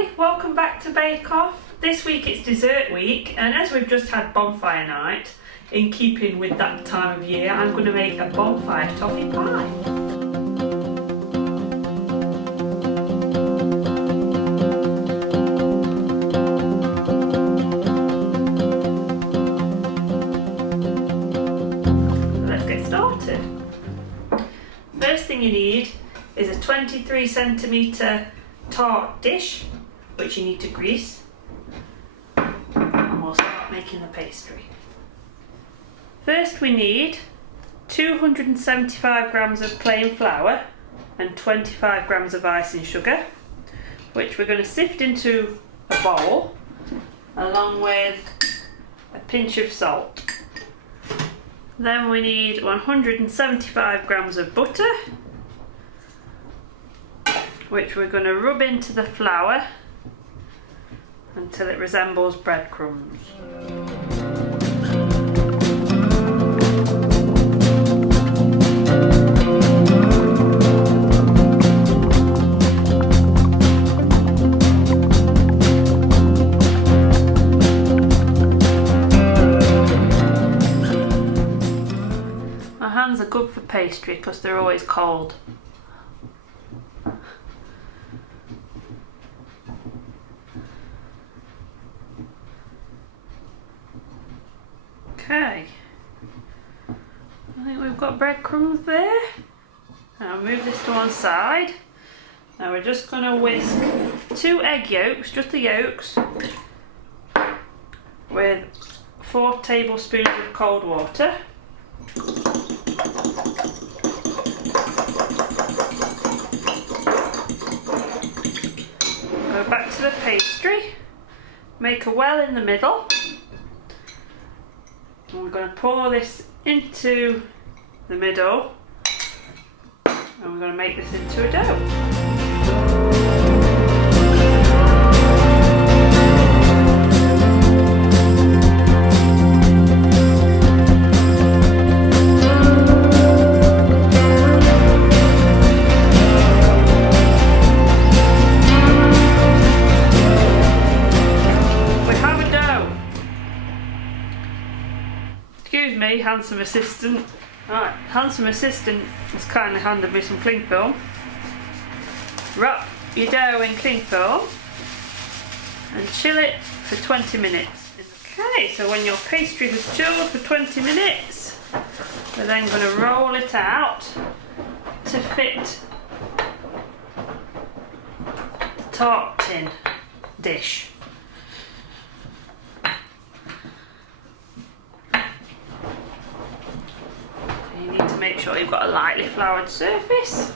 Hi, welcome back to Bake Off. This week it's dessert week, and as we've just had Bonfire Night, in keeping with that time of year, I'm going to make a Bonfire Toffee Pie. Let's get started. First thing you need is a 23cm tart dish, which you need to grease, and we'll start making the pastry. First we need 275 grams of plain flour and 25 grams of icing sugar, which we're going to sift into a bowl along with a pinch of salt. Then we need 175 grams of butter, which we're going to rub into the flour until it resembles breadcrumbs. My hands are good for pastry because they're always cold. Okay, I think we've got breadcrumbs there. Now move this to one side. Now we're just going to whisk 2 egg yolks, just the yolks, with 4 tablespoons of cold water. Go back to the pastry, make a well in the middle. And we're going to pour this into the middle, and we're going to make this into a dough. Excuse me, handsome assistant. Right, handsome assistant has kindly handed me some cling film. Wrap your dough in cling film and chill it for 20 minutes. Okay, so when your pastry has chilled for 20 minutes, we're then going to roll it out to fit the tart tin dish. You need to make sure you've got a lightly floured surface.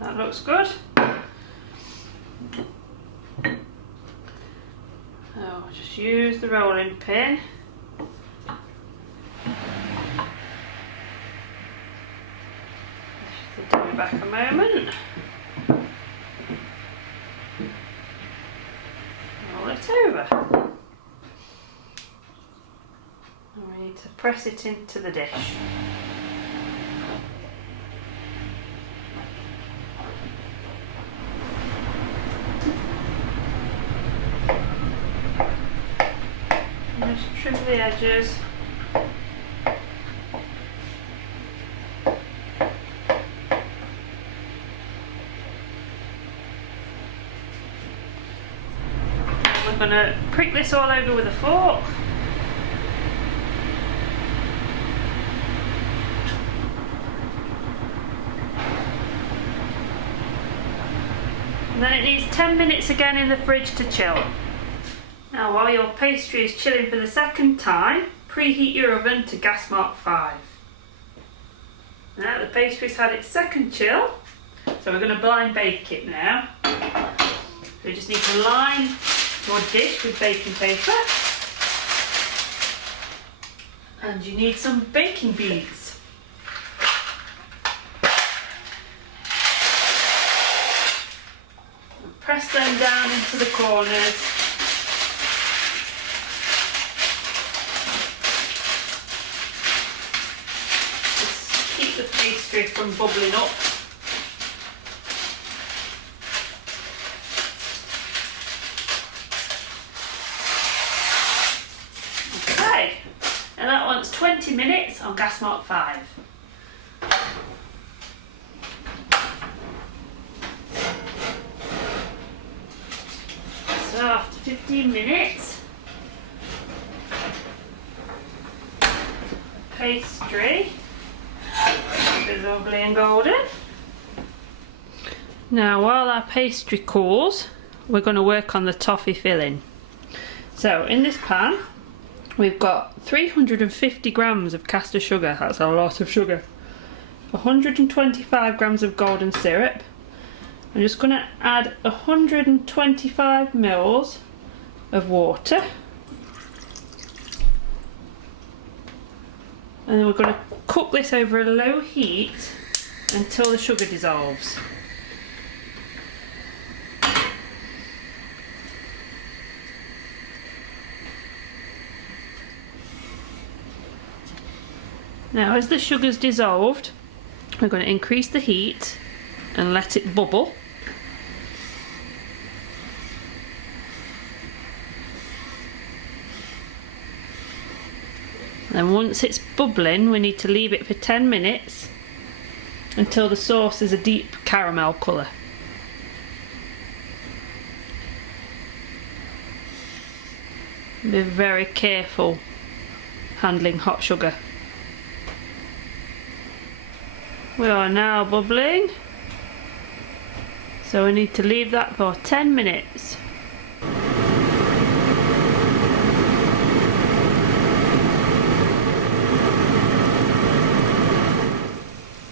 That looks good. So just use the rolling pin. Do it back a moment. Roll it over. And we need to press it into the dish. And just trim the edges. We're going to prick this all over with a fork. And then it needs 10 minutes again in the fridge to chill. Now while your pastry is chilling for the second time, preheat your oven to gas mark 5. Now the pastry's had its second chill, so we're going to blind bake it now. So you just need to line your dish with baking paper, and you need some baking beads. them down into the corners. Just keep the pastry from bubbling up. Okay, and that one's 20 minutes on gas mark 5. So after 15 minutes, pastry is lovely and golden. Now while our pastry cools, we're going to work on the toffee filling. So in this pan we've got 350 grams of caster sugar, that's a lot of sugar, 125 grams of golden syrup. I'm just going to add 125 mils of water, and then we're going to cook this over a low heat until the sugar dissolves. Now as the sugar's dissolved, we're going to increase the heat and let it bubble. And once it's bubbling, we need to leave it for 10 minutes until the sauce is a deep caramel colour. Be very careful handling hot sugar. We are now bubbling, so we need to leave that for 10 minutes.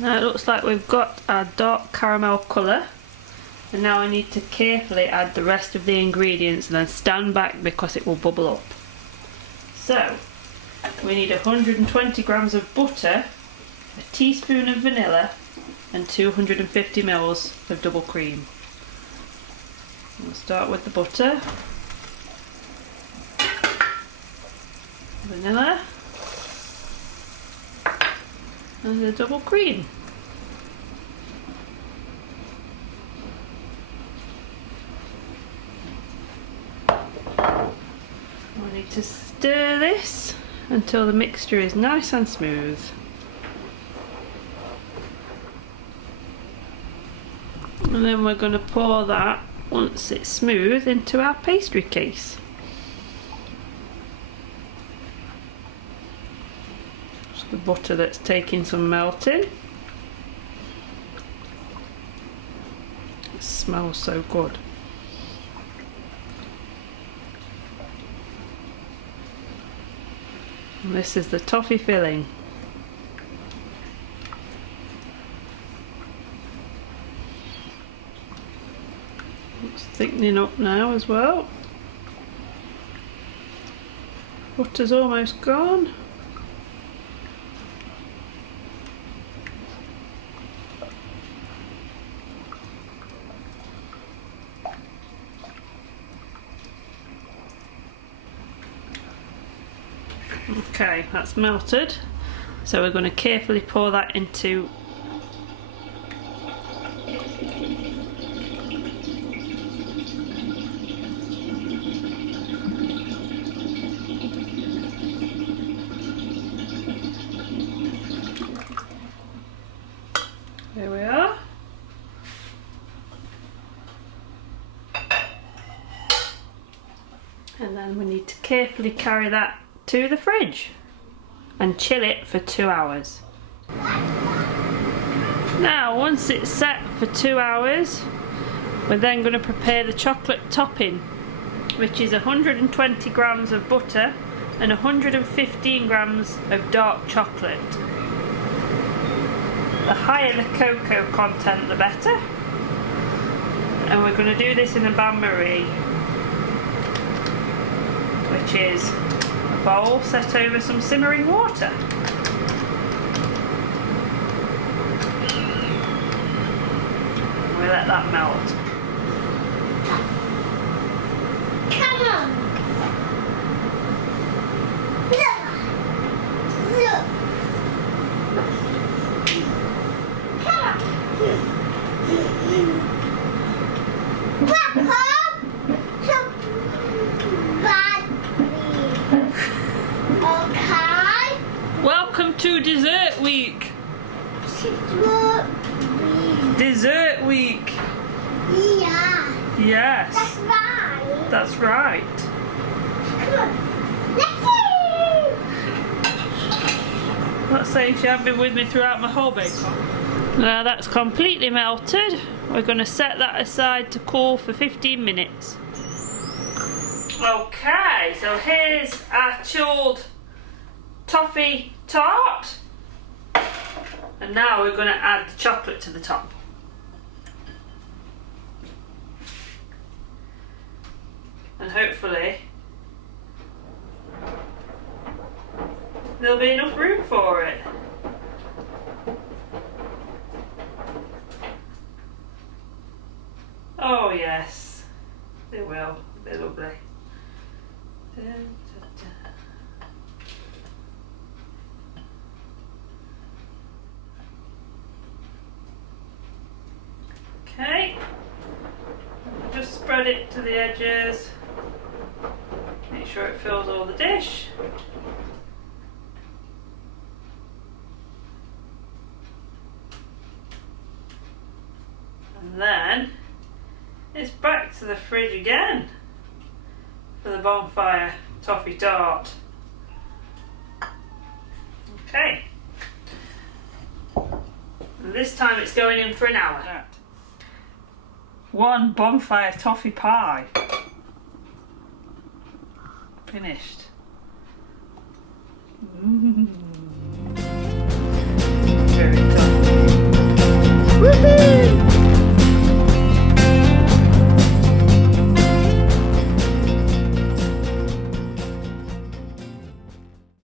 Now it looks like we've got our dark caramel colour, and now I need to carefully add the rest of the ingredients and then stand back because it will bubble up. So we need 120 grams of butter, a teaspoon of vanilla and 250 mils of double cream. We'll start with the butter, vanilla and the double cream. We need to stir this until the mixture is nice and smooth. And then we're going to pour that, once it's smooth, into our pastry case. Just the butter that's taking some melting. It smells so good. And this is the toffee filling. It's thickening up now as well. Butter's almost gone. Okay, that's melted. So we're going to carefully pour that into there we are. And then we need to carefully carry that to the fridge and chill it for 2 hours. Now once it's set for 2 hours, we're then going to prepare the chocolate topping, which is 120 grams of butter and 115 grams of dark chocolate. The higher the cocoa content, the better. And we're going to do this in a bain-marie, which is a bowl set over some simmering water. We let that melt. Dessert week. Yeah. Yes. That's right. That's right. Come on. Let's see. Let's say she had been with me throughout my whole bake-off. Now that's completely melted. We're going to set that aside to cool for 15 minutes. Okay, so here's our chilled toffee tart. And now we're going to add the chocolate to the top. And hopefully there'll be enough room for it. Oh yes, they will. They're lovely. Dun, dun, dun. Okay, just spread it to the edges. Make sure it fills all the dish. And then it's back to the fridge again for the Bonfire Toffee Tart. Okay. And this time it's going in for an hour. One Bonfire Toffee Pie. Finished.